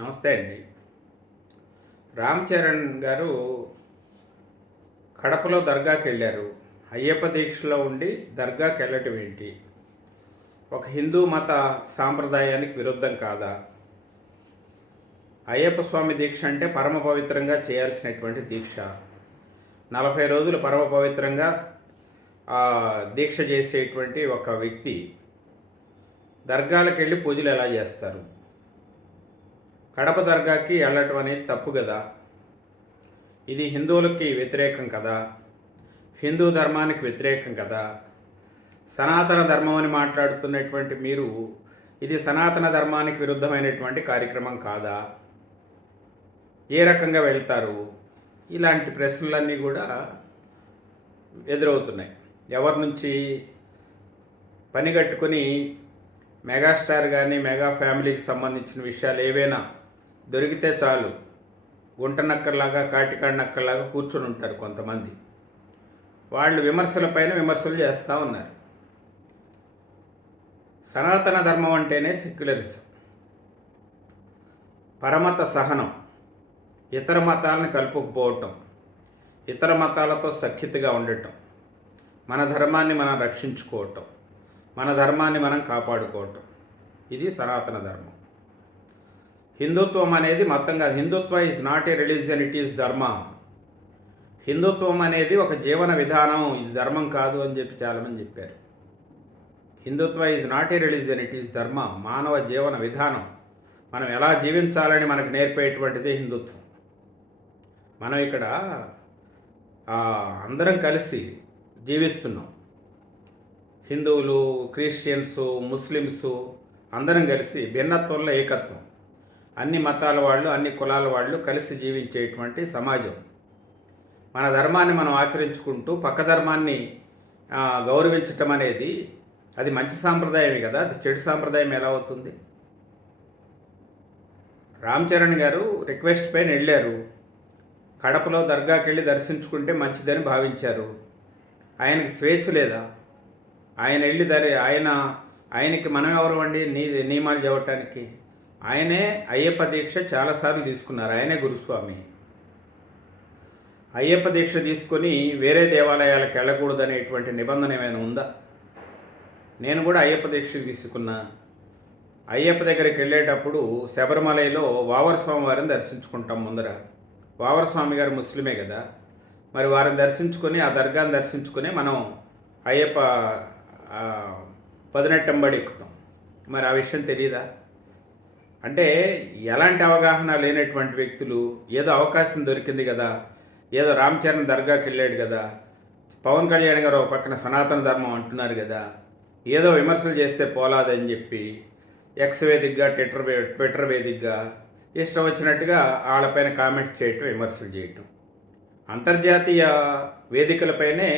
నమస్తే అండి. రామ్ చరణ్ గారు కడపలో దర్గాకి వెళ్ళారు. అయ్యప్ప దీక్షలో ఉండి దర్గాకి వెళ్ళటం ఏంటి? ఒక హిందూ మత సాంప్రదాయానికి విరుద్ధం కాదా? అయ్యప్ప స్వామి దీక్ష అంటే పరమ పవిత్రంగా చేయాల్సినటువంటి దీక్ష. 40 రోజులు పరమ పవిత్రంగా దీక్ష చేసేటువంటి ఒక వ్యక్తి దర్గాలకు వెళ్ళి పూజలు ఎలా చేస్తారు? కడప దర్గాకి వెళ్ళటం అనేది తప్పు కదా. ఇది హిందువులకి వ్యతిరేకం కదా, హిందూ ధర్మానికి వ్యతిరేకం కదా. సనాతన ధర్మం అని మాట్లాడుతున్నటువంటి మీరు ఇది సనాతన ధర్మానికి విరుద్ధమైనటువంటి కార్యక్రమం కాదా? ఏ రకంగా వెళ్తారు? ఇలాంటి ప్రశ్నలన్నీ కూడా ఎదురవుతున్నాయి. ఎవరి నుంచి? పని కట్టుకొని మెగాస్టార్ కానీ మెగా ఫ్యామిలీకి సంబంధించిన విషయాలు ఏవైనా దొరికితే చాలు గుంటనక్కర్లాగా కాటికాడినక్కర్లాగా కూర్చొని ఉంటారు కొంతమంది. వాళ్ళు విమర్శలపైన విమర్శలు చేస్తూ ఉన్నారు. సనాతన ధర్మం అంటేనే సెక్యులరిజం, పరమత సహనం, ఇతర మతాలను కలుపుకుపోవటం, ఇతర మతాలతో సఖ్యతగా ఉండటం, మన ధర్మాన్ని మనం రక్షించుకోవటం, మన ధర్మాన్ని మనం కాపాడుకోవటం, ఇది సనాతన ధర్మం. హిందుత్వం అనేది మతం కాదు. Hindutva is not a religion, it is dharma. హిందుత్వం అనేది ఒక జీవన విధానం, ఇది ధర్మం కాదు అని చెప్పి చాలామంది చెప్పారు. Hindutva is not a religion, it is dharma. మానవ జీవన విధానం, మనం ఎలా జీవించాలని మనకు నేర్పేటువంటిదే హిందుత్వం. మనం ఇక్కడ అందరం కలిసి జీవిస్తున్నాం. హిందువులు, క్రిస్టియన్స్, ముస్లిమ్స్ అందరం కలిసి భిన్నత్వంలో ఏకత్వం. అన్ని మతాల వాళ్ళు, అన్ని కులాల వాళ్ళు కలిసి జీవించేటువంటి సమాజం. మన ధర్మాన్ని మనం ఆచరించుకుంటూ పక్క ధర్మాన్ని గౌరవించటం అనేది అది మంచి సాంప్రదాయమే కదా, అది చెడు సాంప్రదాయం ఎలా అవుతుంది? రామ్ చరణ్ గారు రిక్వెస్ట్ పైన వెళ్ళారు. కడపలో దర్గాకి వెళ్ళి దర్శించుకుంటే మంచిదని భావించారు. ఆయనకి స్వేచ్ఛ లేదా? ఆయన వెళ్ళి ఆయనకి మనం ఎవరు అండి నియమాలు చెప్పటానికి? ఆయనే అయ్యప్ప దీక్ష చాలాసార్లు తీసుకున్నారు. ఆయనే గురుస్వామి. అయ్యప్ప దీక్ష తీసుకొని వేరే దేవాలయాలకు వెళ్ళకూడదనేటువంటి నిబంధన ఏమైనా ఉందా? నేను కూడా అయ్యప్ప దీక్ష తీసుకున్నా. అయ్యప్ప దగ్గరికి వెళ్ళేటప్పుడు శబరిమలలో వావర స్వామి వారిని దర్శించుకుంటాం. ముందర వావర స్వామి గారు ముస్లిమే కదా, మరి వారిని దర్శించుకొని ఆ దర్గాను దర్శించుకొని మనం అయ్యప్ప పదినెట్టంబడి ఎక్కుతాం. మరి ఆ విషయం తెలియదా? అంటే ఎలాంటి అవగాహన లేనటువంటి వ్యక్తులు ఏదో అవకాశం దొరికింది కదా, ఏదో రామ్ చరణ్ దర్గాకి వెళ్ళాడు కదా, పవన్ కళ్యాణ్ గారు ఒక పక్కన సనాతన ధర్మం అంటున్నారు కదా, ఏదో విమర్శలు చేస్తే పోలాదని చెప్పి ఎక్స్ వేదికగా ట్విట్టర్ వేదికగా ఇష్టం వచ్చినట్టుగా వాళ్ళపైన కామెంట్స్ చేయటం, విమర్శలు చేయటం. అంతర్జాతీయ వేదికలపైనే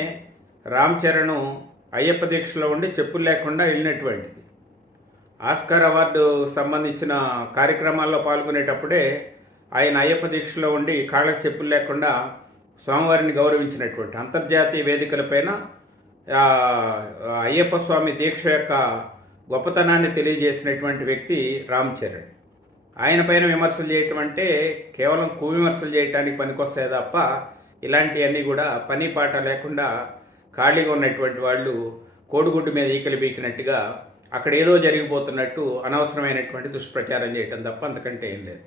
రామ్ చరణ్ అయ్యప్ప దీక్షలో ఉండి చెప్పులు లేకుండా వెళ్ళినటువంటిది. ఆస్కార్ అవార్డు సంబంధించిన కార్యక్రమాల్లో పాల్గొనేటప్పుడే ఆయన అయ్యప్ప దీక్షలో ఉండి కాళ్ళకు చెప్పులు లేకుండా స్వామివారిని గౌరవించినటువంటి అంతర్జాతీయ వేదికలపైన అయ్యప్ప స్వామి దీక్ష యొక్క గొప్పతనాన్ని తెలియజేసినటువంటి వ్యక్తి రామ్ చరణ్. ఆయన పైన విమర్శలు చేయటం అంటే కేవలం కువిమర్శలు చేయటానికి పనికొస్తాయి తప్ప ఇలాంటివన్నీ కూడా పని పాట లేకుండా ఖాళీగా ఉన్నటువంటి వాళ్ళు కోడిగుడ్డు మీద ఈకలు బీకినట్టుగా అక్కడ ఏదో జరిగిపోతున్నట్టు అనవసరమైనటువంటి దుష్ప్రచారం చేయటం తప్ప అంతకంటే ఏం లేదు.